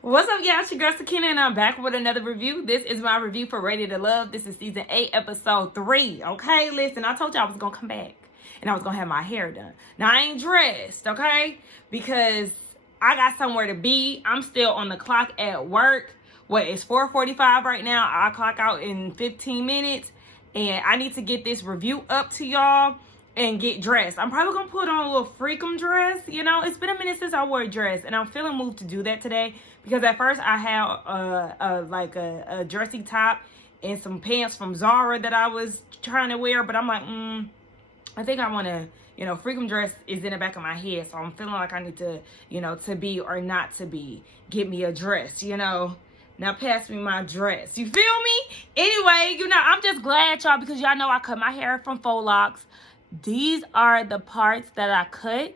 What's up, y'all? It's your girl Sakina, and I'm back with another review. This is my review for Ready to Love. This is season 8, episode 3. Okay, listen, I told you I was gonna come back and I was gonna have my hair done. Now I ain't dressed, okay? Because I got somewhere to be. I'm still on the clock at work. It's 4:45 right now. I'll clock out in 15 minutes, and I need to get this review up to y'all and get dressed. I'm probably gonna put on a little freakum dress. You know, it's been a minute since I wore a dress, and I'm feeling moved to do that today because at first I had a dressy top and some pants from Zara that I was trying to wear, but I'm like, I think I want to, freakum dress is in the back of my head, so I'm feeling like I need to, to be or not to be, get me a dress, Now pass me my dress. You feel me? Anyway, I'm just glad, y'all, because y'all know I cut my hair from faux locks. These are the parts that I cut.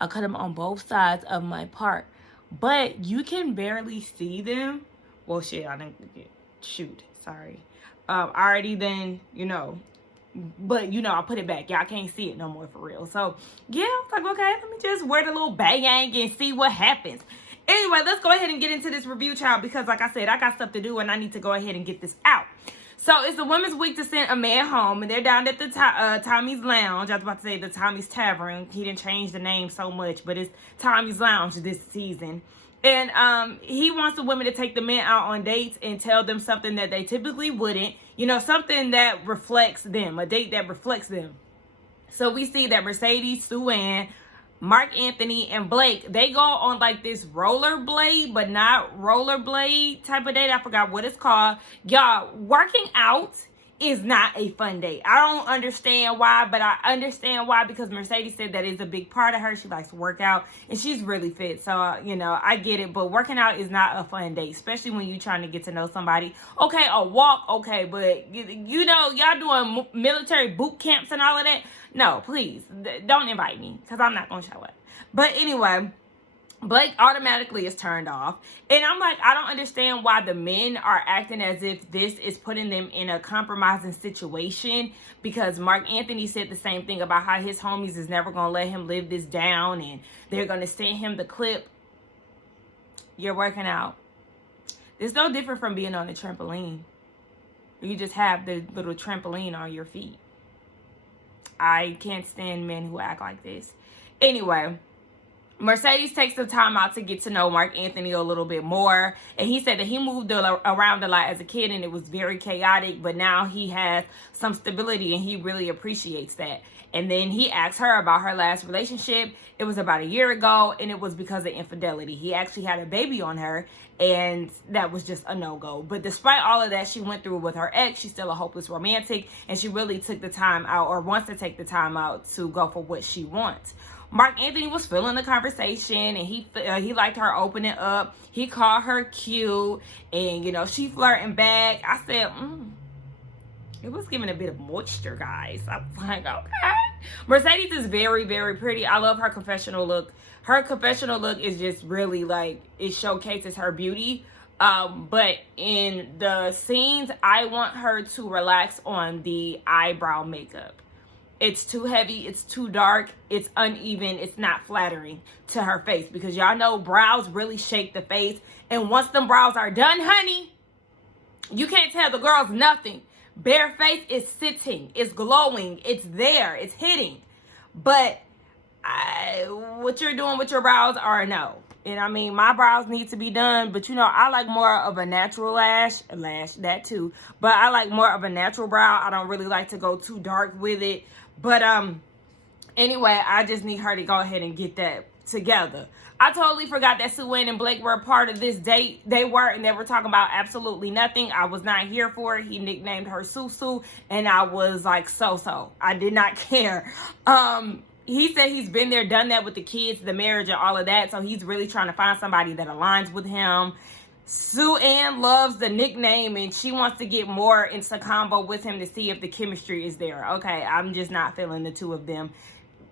I cut them on both sides of my part. But you can barely see them. Well, shit, I didn't shoot. Sorry. Already then, but, I put it back. Y'all can't see it no more for real. So, yeah, I was like, okay, let me just wear the little bang and see what happens. Anyway, let's go ahead and get into this review, child, because like I said, I got stuff to do and I need to go ahead and get this out. So it's the Women's Week to send a man home, and they're down at the Tommy's Lounge. I was about to say the Tommy's Tavern. He didn't change the name so much, but it's Tommy's Lounge this season. And he wants the women to take the men out on dates and tell them something that they typically wouldn't. Something that reflects them, a date that reflects them. So we see that Mercedes, Sue Ann, Mark Anthony, and Blake, they go on like this rollerblade, but not rollerblade type of date. I forgot what it's called. Y'all, working out is not a fun date. I don't understand why, but I understand why, because Mercedes said that is a big part of her. She likes to work out and she's really fit. So, I get it, but working out is not a fun date, especially when you're trying to get to know somebody. Okay, a walk, okay, but y'all doing military boot camps and all of that. No, please don't invite me because I'm not going to show up. But anyway, Blake automatically is turned off. And I'm like, I don't understand why the men are acting as if this is putting them in a compromising situation, because Mark Anthony said the same thing about how his homies is never going to let him live this down and they're going to send him the clip. You're working out. It's no different from being on a trampoline. You just have the little trampoline on your feet. I can't stand men who act like this. Anyway, Mercedes takes the time out to get to know Mark Anthony a little bit more. And he said that he moved around a lot as a kid and it was very chaotic. But now he has some stability and he really appreciates that. And then he asked her about her last relationship. It was about a year ago and it was because of infidelity. He actually had a baby on her and that was just a no-go. But despite all of that she went through with her ex, she's still a hopeless romantic. And she really took the time out, or wants to take the time out, to go for what she wants. Mark Anthony was feeling the conversation and he liked her opening up. He called her cute and, she flirting back. I said, it was giving a bit of moisture, guys. I was like, okay. Mercedes is very, very pretty. I love her confessional look. Her confessional look is just really like, it showcases her beauty. But in the scenes, I want her to relax on the eyebrow makeup. It's too heavy, it's too dark, it's uneven, it's not flattering to her face, because y'all know brows really shape the face. And once them brows are done, honey, you can't tell the girls nothing. Bare face is sitting, it's glowing, it's there, it's hitting. But what you're doing with your brows are no. And I mean, my brows need to be done, but I like more of a natural lash, that too. But I like more of a natural brow. I don't really like to go too dark with it. But anyway, I just need her to go ahead and get that together. I totally forgot that Sue Ann and Blake were a part of this date. They were, and they were talking about absolutely nothing. I was not here for it. He nicknamed her Susu, and I was like, so. I did not care. He said he's been there, done that with the kids, the marriage, and all of that. So he's really trying to find somebody that aligns with him. Sue Ann loves the nickname and she wants to get more into combo with him to see if the chemistry is there. Okay, I'm just not feeling the two of them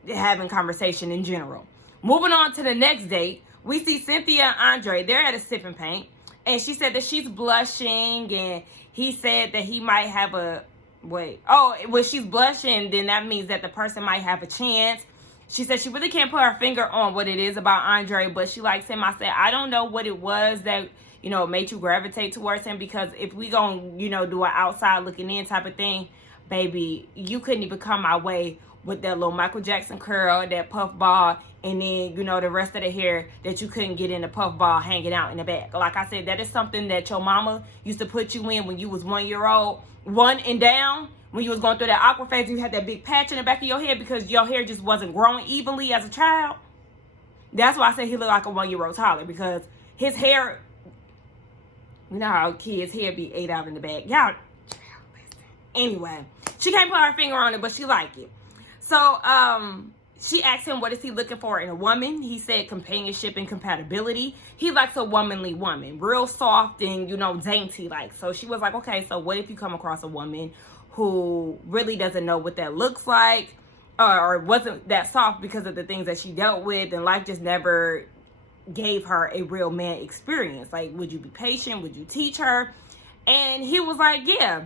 having conversation in general. Moving on to the next date, we see Cynthia and Andre. They're at a sip and paint. And she said that she's blushing, and he said that he might have a... Wait. Oh, when she's blushing, then that means that the person might have a chance. She said she really can't put her finger on what it is about Andre, but she likes him. I said, I don't know what it was that, made you gravitate towards him, because if we gonna, do an outside looking in type of thing, baby, you couldn't even come my way with that little Michael Jackson curl, that puff ball, and then, the rest of the hair that you couldn't get in the puff ball hanging out in the back. Like I said, that is something that your mama used to put you in when you was 1 year old, one and down, when you was going through that awkward phase. You had that big patch in the back of your head because your hair just wasn't growing evenly as a child. That's why I say he looked like a 1 year old toddler, because his hair, you know how kids' hair be ate out in the back. Y'all, anyway, she can't put her finger on it, but she like it. So, she asked him, what is he looking for in a woman? He said companionship and compatibility. He likes a womanly woman, real soft and, dainty like. So she was like, okay, so what if you come across a woman who really doesn't know what that looks like, or wasn't that soft because of the things that she dealt with, and life just never gave her a real man experience? Like, would you be patient? Would you teach her? And he was like, yeah.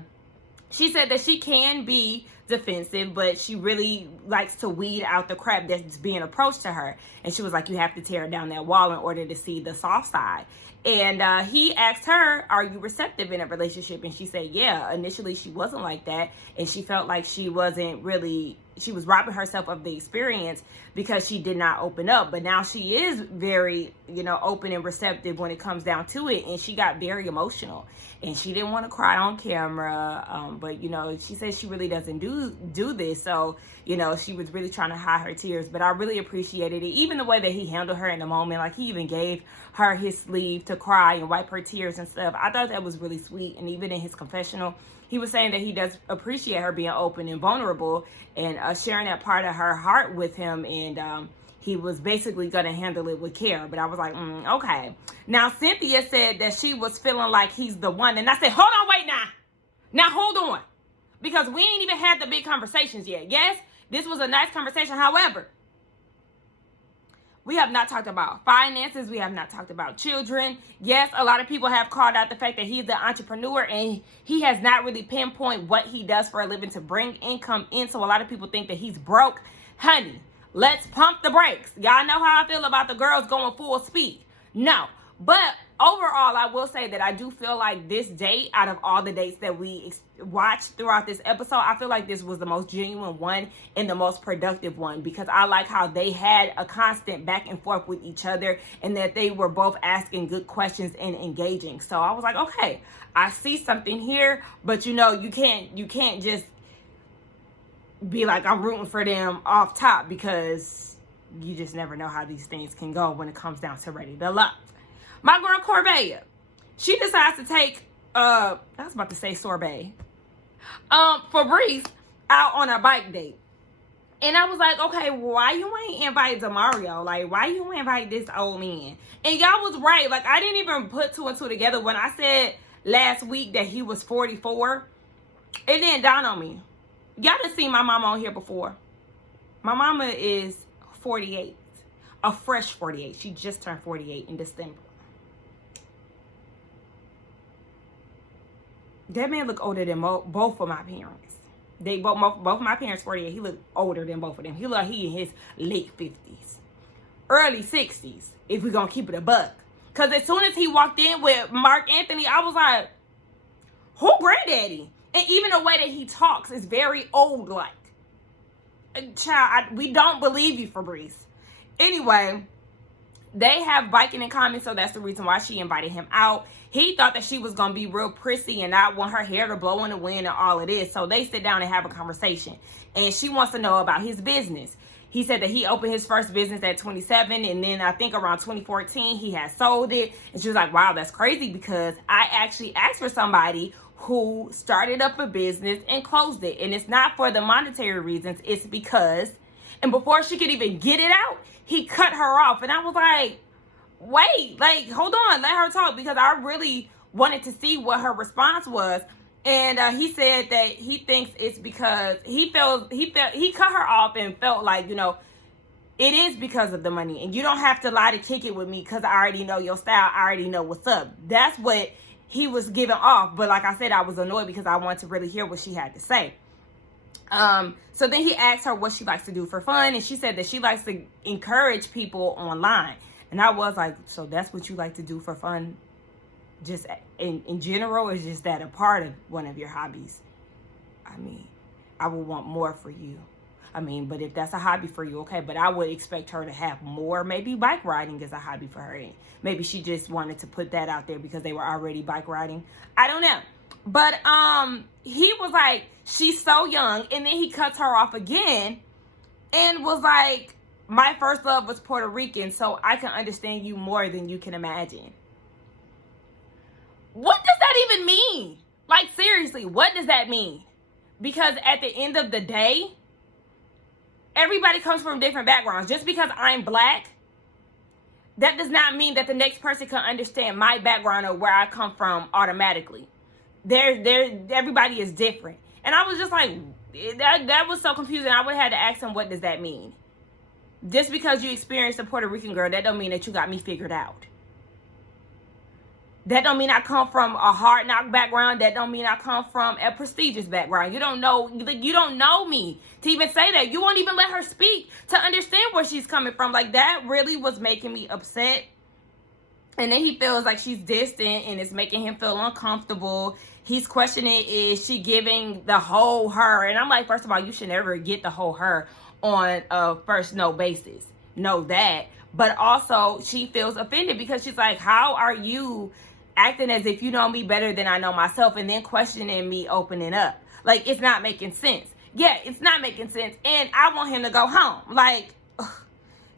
She said that she can be defensive, but she really likes to weed out the crap that's being approached to her. And she was like, you have to tear down that wall in order to see the soft side. And he asked her, are you receptive in a relationship? And she said, yeah. Initially, she wasn't like that. And she felt like she was robbing herself of the experience because she did not open up. But now she is very, open and receptive when it comes down to it. And she got very emotional. And she didn't want to cry on camera. But, she said she really doesn't do this. So, she was really trying to hide her tears. But I really appreciated it. Even the way that he handled her in the moment. Like, he even gave her his sleeve to cry and wipe her tears and stuff. I thought that was really sweet. And even in his confessional, he was saying that he does appreciate her being open and vulnerable and sharing that part of her heart with him. And he was basically going to handle it with care. But I was like, okay. Now, Cynthia said that she was feeling like he's the one. And I said, hold on, wait now. Now, hold on. Because we ain't even had the big conversations yet. Yes, this was a nice conversation. However, we have not talked about finances. We have not talked about children. Yes, a lot of people have called out the fact that he's the entrepreneur and he has not really pinpointed what he does for a living to bring income in. So a lot of people think that he's broke. Honey, let's pump the brakes. Y'all know how I feel about the girls going full speed. No. But overall, I will say that I do feel like this date, out of all the dates that we watched throughout this episode, I feel like this was the most genuine one and the most productive one, because I like how they had a constant back and forth with each other and that they were both asking good questions and engaging. So I was like, okay, I see something here, but you can't just be like, I'm rooting for them off top, because you just never know how these things can go when it comes down to Ready to Love. My girl Corvette, she decides to take, I was about to say sorbet, for Reese out on a bike date. And I was like, okay, why you ain't invite Demario? Like, why you ain't invite this old man? And y'all was right. Like, I didn't even put two and two together when I said last week that he was 44. It didn't dawn on me. Y'all done seen my mama on here before. My mama is 48. A fresh 48. She just turned 48 in December. That man look older than both of my parents. They both of my parents 48. He look older than both of them. He look like he in his late 50s, early 60s. If we gonna keep it a buck. Cause as soon as he walked in with Mark Anthony, I was like, who granddaddy? And even the way that he talks is very old like. Child, we don't believe you, Fabrice. Anyway, they have biking in common, so that's the reason why she invited him out. He thought that she was going to be real prissy and not want her hair to blow in the wind and all of this. So they sit down and have a conversation. And she wants to know about his business. He said that he opened his first business at 27. And then I think around 2014, he had sold it. And she was like, wow, that's crazy, because I actually asked for somebody who started up a business and closed it. And it's not for the monetary reasons. It's because, and before she could even get it out, he cut her off. And I was like, wait, like, hold on, let her talk, because I really wanted to see what her response was. And he said that he thinks it's because he cut her off and felt like, it is because of the money. And you don't have to lie to kick it with me, because I already know your style. I already know what's up. That's what he was giving off. But like I said, I was annoyed because I wanted to really hear what she had to say. So then he asked her what she likes to do for fun, and she said that she likes to encourage people online. And I was like, so that's what you like to do for fun? Just in general, or is just that a part of one of your hobbies? I mean, I would want more for you. I mean, but if that's a hobby for you, okay. But I would expect her to have more. Maybe bike riding is a hobby for her. Maybe she just wanted to put that out there because they were already bike riding. I don't know. But he was like, she's so young. And then he cuts her off again and was like, my first love was Puerto Rican, so I can understand you more than you can imagine. What does that even mean? Like, seriously, what does that mean? Because at the end of the day, everybody comes from different backgrounds. Just because I'm black, that does not mean that the next person can understand my background or where I come from automatically. Everybody is different. And I was just like, that was so confusing. I would have had to ask him, what does that mean? Just because you experienced a Puerto Rican girl, that don't mean that you got me figured out. That don't mean I come from a hard knock background. That don't mean I come from a prestigious background. You don't know me to even say that. You won't even let her speak to understand where she's coming from. Like, that really was making me upset. And then he feels like she's distant and it's making him feel uncomfortable. He's questioning, is she giving the whole her? And I'm like, first of all, you should never get the whole her on a first no basis. Know that. But also, she feels offended because she's like, how are you acting as if you know me better than I know myself, and then questioning me opening up? Like, it's not making sense. Yeah, it's not making sense. And I want him to go home. Like, ugh,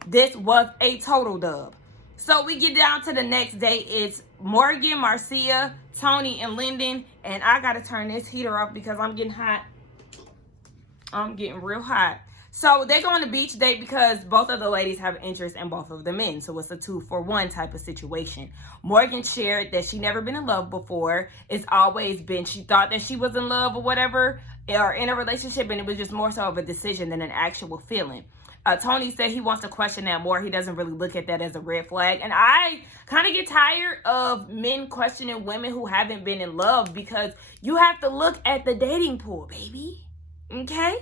this was a total dub. So we get down to the next day. It's Morgan, Marcia, Tony, and Lyndon. And I got to turn this heater off because I'm getting hot. I'm getting real hot. So they go on the beach date because both of the ladies have interest in both of the men. So it's a 2-for-1 type of situation. Morgan shared that she never been in love before. It's always been, she thought that she was in love or whatever, or in a relationship, and it was just more so of a decision than an actual feeling. Tony said he wants to question that more. He doesn't really look at that as a red flag. And I kind of get tired of men questioning women who haven't been in love, because you have to look at the dating pool, baby. Okay?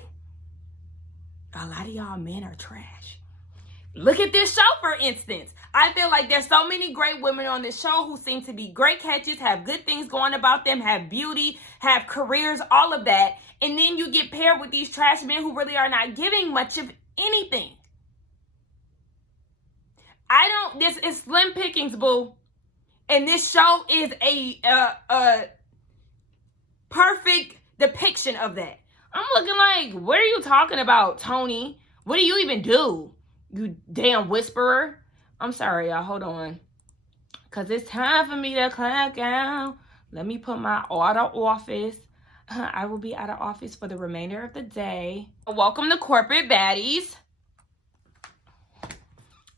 A lot of y'all men are trash. Look at this show, for instance. I feel like there's so many great women on this show who seem to be great catches, have good things going about them, have beauty, have careers, all of that. And then you get paired with these trash men who really are not giving much of anything. This is slim pickings, boo. And this show is a perfect depiction of that. I'm looking like, what are you talking about, Tony? What do you even do? You damn whisperer. I'm sorry, y'all. Hold on. Because it's time for me to clock out. Let me put my out of office. I will be out of office for the remainder of the day. Welcome to Corporate Baddies.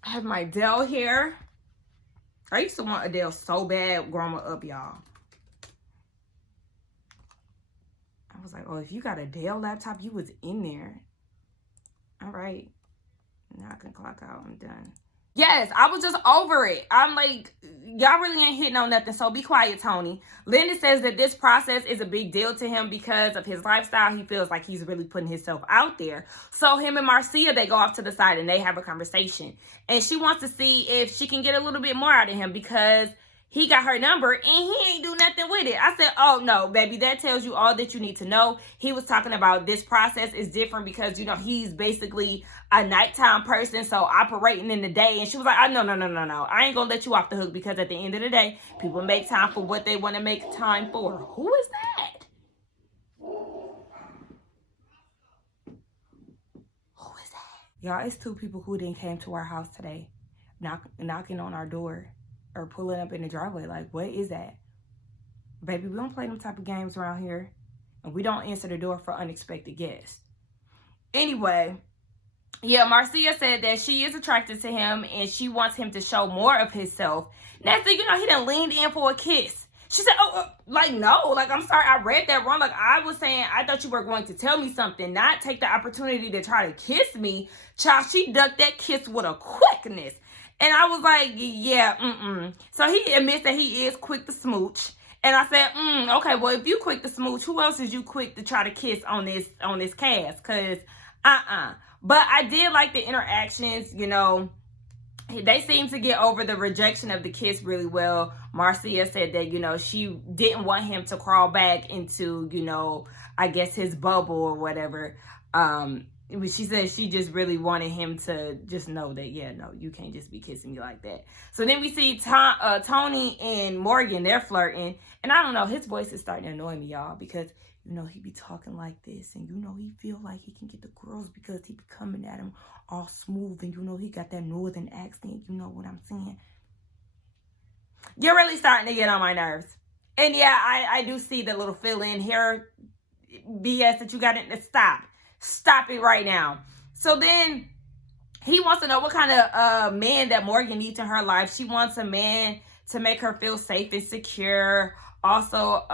I have my Dell here. I used to want a Dell so bad growing up, y'all. I was like, oh, if you got a Dell laptop, you was in there. All right. Now I can clock out. I'm done. Yes, I was just over it. I'm like, y'all really ain't hitting on nothing, so be quiet, Tony. Linda says that this process is a big deal to him because of his lifestyle. He feels like he's really putting himself out there. So him and Marcia, they go off to the side and they have a conversation. And she wants to see if she can get a little bit more out of him because he got her number and he ain't do nothing with it. I said, oh, no, baby, that tells you all that you need to know. He was talking about this process is different because, you know, he's basically a nighttime person, so operating in the day. And she was like, oh, no. I ain't going to let you off the hook because at the end of the day, people make time for what they want to make time for. Who is that? Who is that? Y'all, it's two people who didn't came to our house today, knocking on our door. Or pulling up in the driveway. Like, what is that? Baby, we don't play them type of games around here. And we don't answer the door for unexpected guests. Anyway, yeah, Marcia said that she is attracted to him and she wants him to show more of himself. Next thing you know, he done leaned in for a kiss. She said, no. Like, I'm sorry, I read that wrong. Like, I was saying, I thought you were going to tell me something, not take the opportunity to try to kiss me. Child, she ducked that kiss with a quickness. And I was like, yeah, So he admits that he is quick to smooch. And I said, okay, well, if you quick to smooch, who else is you quick to try to kiss on this cast? Cause But I did like the interactions, you know. They seem to get over the rejection of the kiss really well. Marcia said that, you know, she didn't want him to crawl back into, you know, I guess his bubble or whatever. She said she just really wanted him to just know that, yeah, no, you can't just be kissing me like that. So then we see Tony and Morgan, they're flirting. And I don't know, his voice is starting to annoy me, y'all, because, you know, he be talking like this. And, you know, he feel like he can get the girls because he be coming at him all smooth. And, you know, he got that northern accent. You know what I'm saying? You're really starting to get on my nerves. And, yeah, I do see the little fill-in here BS that you got to stop. Stop it right now. So then he wants to know what kind of man that Morgan needs in her life. She wants a man to make her feel safe and secure. Also,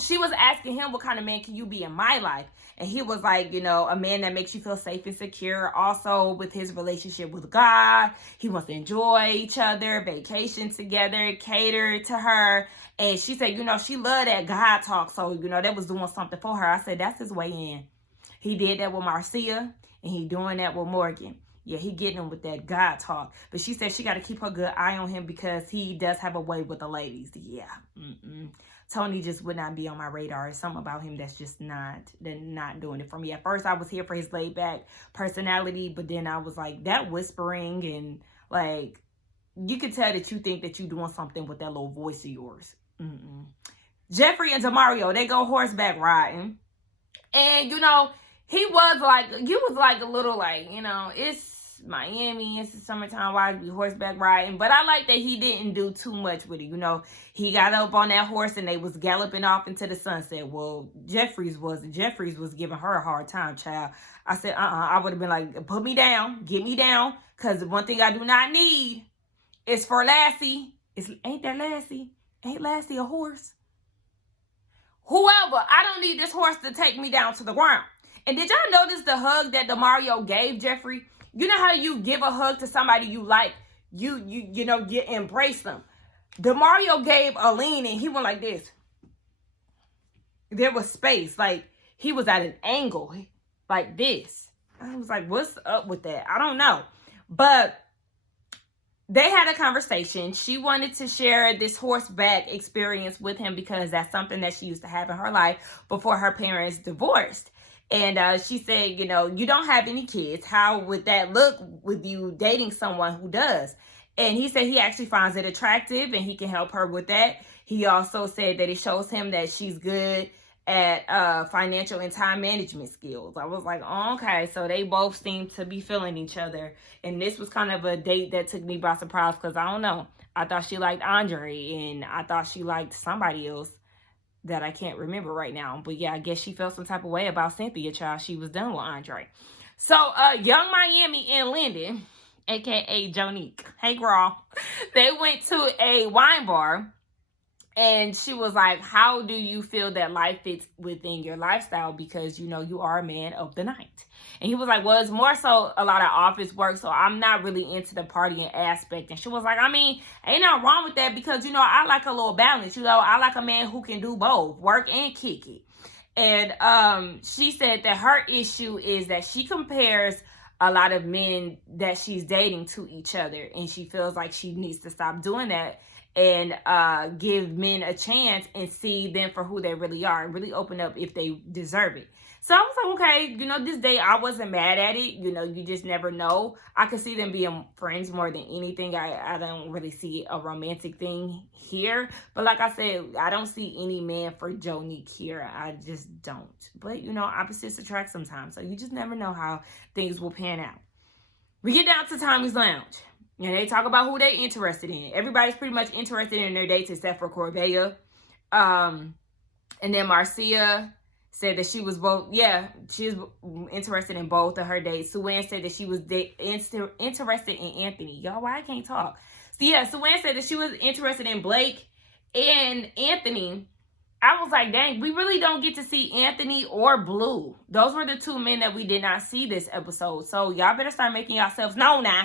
she was asking him, what kind of man can you be in my life? And he was like, you know, a man that makes you feel safe and secure. Also, with his relationship with God, he wants to enjoy each other, vacation together, cater to her. And she said, you know, she loved that God talk. So, you know, that was doing something for her. I said, that's his way in. He did that with Marcia, and he doing that with Morgan. Yeah, he getting him with that God talk. But she said she got to keep her good eye on him because he does have a way with the ladies. Yeah. Tony just would not be on my radar. It's something about him that's just not doing it for me. At first, I was here for his laid back personality, but then I was like, that whispering and like, you could tell that you think that you're doing something with that little voice of yours. Jeffrey and Demario, they go horseback riding. And, you know, he was like a little like, you know, it's Miami, it's the summertime, why be horseback riding? But I like that he didn't do too much with it. You know, he got up on that horse and they was galloping off into the sunset. Well, Jeffries was giving her a hard time, child. I said, I would have been like, put me down, get me down, because one thing I do not need is for Lassie. Ain't that Lassie? Ain't Lassie a horse? Whoever, I don't need this horse to take me down to the ground. And did y'all notice the hug that Demario gave Jeffrey? You know how you give a hug to somebody you like, you know, you embrace them. Demario gave a lean and he went like this. There was space, like he was at an angle like this. I was like, what's up with that? I don't know. But they had a conversation. She wanted to share this horseback experience with him because that's something that she used to have in her life before her parents divorced. And she said, you know, you don't have any kids. How would that look with you dating someone who does? And he said he actually finds it attractive and he can help her with that. He also said that it shows him that she's good at financial and time management skills. I was like, oh, okay. So they both seem to be feeling each other. And this was kind of a date that took me by surprise because I don't know. I thought she liked Andre and I thought she liked somebody else that I can't remember right now. But yeah, I guess she felt some type of way about Cynthia, child. She was done with Andre. So Young Miami and Lyndon, aka Jonique, hey girl, they went to a wine bar. And she was like, how do you feel that life fits within your lifestyle? Because, you know, you are a man of the night. And he was like, well, it's more so a lot of office work. So I'm not really into the partying aspect. And she was like, I mean, ain't nothing wrong with that because, you know, I like a little balance. You know, I like a man who can do both, work and kick it. And she said that her issue is that she compares a lot of men that she's dating to each other. And she feels like she needs to stop doing that. And give men a chance and see them for who they really are and really open up if they deserve it. So I was like, okay, you know, this day I wasn't mad at it. You know, you just never know. I could see them being friends more than anything. I don't really see a romantic thing here. But like I said, I don't see any man for Jonique here. I just don't. But, you know, opposites attract sometimes. So you just never know how things will pan out. We get down to Tommy's Lounge. And they talk about who they interested in. Everybody's pretty much interested in their dates except for Corvette. And then Marcia said that she was both, she was interested in both of her dates. Suann said that she was interested in Anthony. Y'all, why I can't talk? So yeah, Suann said that she was interested in Blake and Anthony. I was like, dang, we really don't get to see Anthony or Blue. Those were the two men that we did not see this episode. So y'all better start making yourselves known now.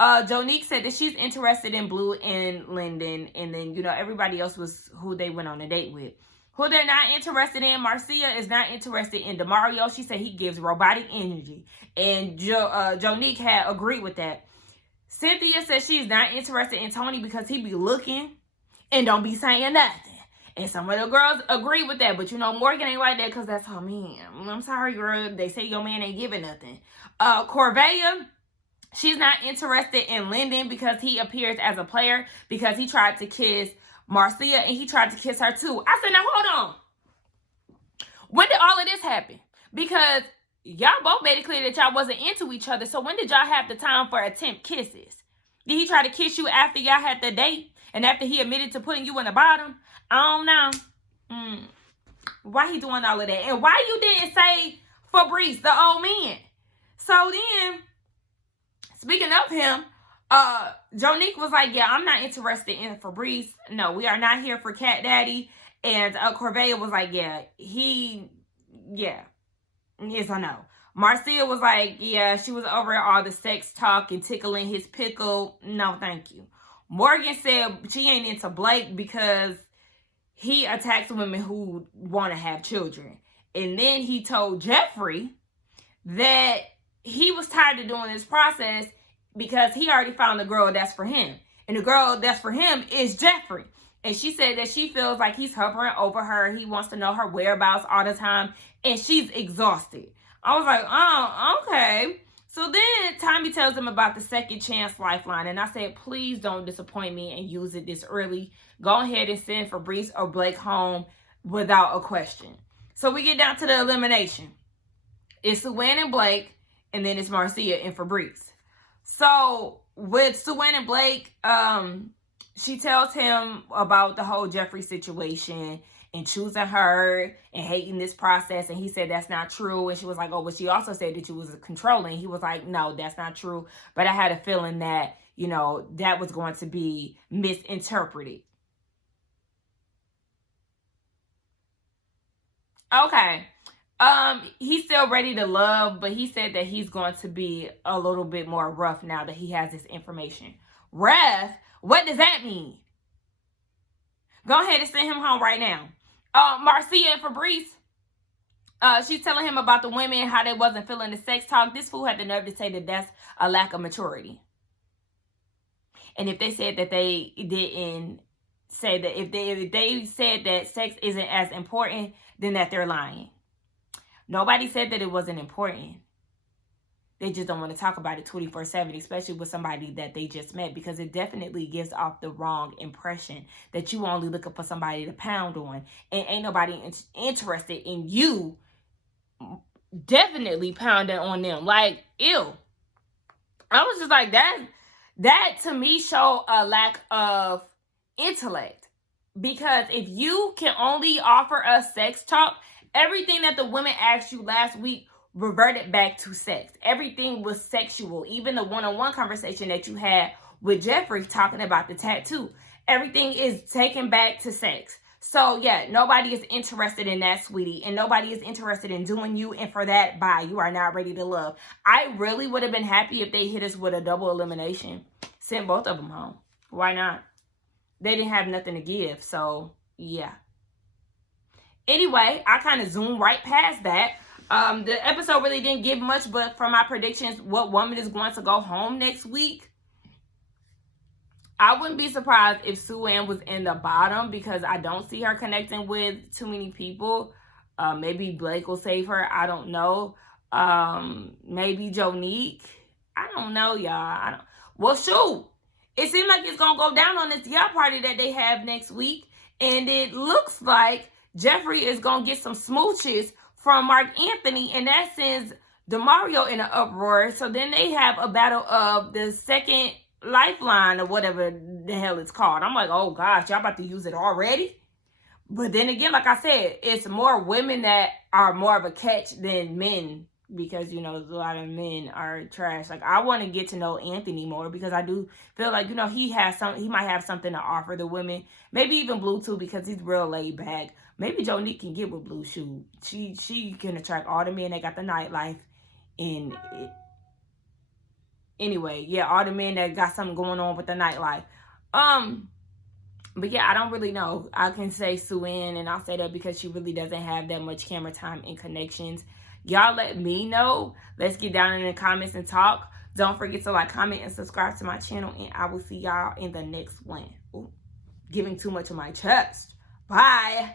Jonique said that she's interested in Blue and Lyndon, and then, you know, everybody else was who they went on a date with. Who they're not interested in, Marcia is not interested in DeMario. She said he gives robotic energy, and Jonique had agreed with that. Cynthia says she's not interested in Tony because he be looking and don't be saying nothing. And some of the girls agree with that. But, you know, Morgan ain't like that because that's her man. I'm sorry, girl. They say your man ain't giving nothing. Corvette, she's not interested in Lyndon because he appears as a player because he tried to kiss Marcia and he tried to kiss her too. I said, now, hold on. When did all of this happen? Because y'all both made it clear that y'all wasn't into each other. So when did y'all have the time for attempt kisses? Did he try to kiss you after y'all had the date? And after he admitted to putting you in the bottom? I don't know. Why he doing all of that? And why you didn't say Fabrice, the old man? So then, speaking of him, Jonique was like, yeah, I'm not interested in Fabrice. No, we are not here for Cat Daddy. And Corvette was like, yeah, yes or no. Marcia was like, yeah, she was over all the sex talk and tickling his pickle. No, thank you. Morgan said she ain't into Blake because he attacks women who want to have children. And then he told Jeffrey that he was tired of doing this process because he already found the girl that's for him. And the girl that's for him is Jeffrey. And she said that she feels like he's hovering over her. He wants to know her whereabouts all the time. And she's exhausted. I was like, oh, okay. So then Tommy tells him about the second chance lifeline. And I said, please don't disappoint me and use it this early. Go ahead and send Fabrice or Blake home without a question. So we get down to the elimination. It's Suwan and Blake, and then it's Marcia and Fabrice. So with Suwan and Blake, she tells him about the whole Jeffrey situation and choosing her and hating this process. And he said that's not true. And she was like, oh, but she also said that you was controlling. He was like, no, that's not true. But I had a feeling that, you know, that was going to be misinterpreted. Okay. He's still ready to love, but he said that he's going to be a little bit more rough now that he has this information. Rough? What does that mean? Go ahead and send him home right now. Marcia and Fabrice, she's telling him about the women, how they wasn't feeling the sex talk. This fool had the nerve to say that that's a lack of maturity. And if they said that they didn't say that, if they said that sex isn't as important, then that they're lying. Nobody said that it wasn't important. They just don't want to talk about it 24/7, especially with somebody that they just met, because it definitely gives off the wrong impression that you only looking for somebody to pound on, and ain't nobody interested in you definitely pounding on them. Like, ew. I was just like, that to me showed a lack of intellect, because if you can only offer us sex talk, everything that the women asked you last week reverted back to sex. Everything was sexual. Even the one-on-one conversation that you had with Jeffrey talking about the tattoo, everything is taken back to sex. So yeah, nobody is interested in that, sweetie, and nobody is interested in doing you, and for that, bye. You are not ready to love. I really would have been happy if they hit us with a double elimination. Send both of them home. Why not? They didn't have nothing to give, so yeah. Anyway, I kind of zoomed right past that. The episode really didn't give much, but for my predictions, what woman is going to go home next week? I wouldn't be surprised if Suwan was in the bottom, because I don't see her connecting with too many people. Maybe Blake will save her. I don't know. Maybe Jonique. I don't know, y'all. Well, shoot. It seems like it's going to go down on this yacht party that they have next week. And it looks like Jeffrey is going to get some smooches from Mark Anthony, and that sends DeMario in an uproar. So then they have a battle of the second lifeline or whatever the hell it's called. I'm like, oh gosh, y'all about to use it already? But then again, like I said, it's more women that are more of a catch than men, because, you know, a lot of men are trash. Like, I want to get to know Anthony more, because I do feel like, you know, he might have something to offer the women. Maybe even Blue too, because he's real laid back. Maybe Jonique can get with Blue. Shoe. She can attract all the men that got the nightlife. And Anyway, yeah, all the men that got something going on with the nightlife. But yeah, I don't really know. I can say Sue-Ann, and I'll say that because she really doesn't have that much camera time and connections. Y'all let me know. Let's get down in the comments and talk. Don't forget to like, comment, and subscribe to my channel, and I will see y'all in the next one. Ooh, giving too much of my chest. Bye.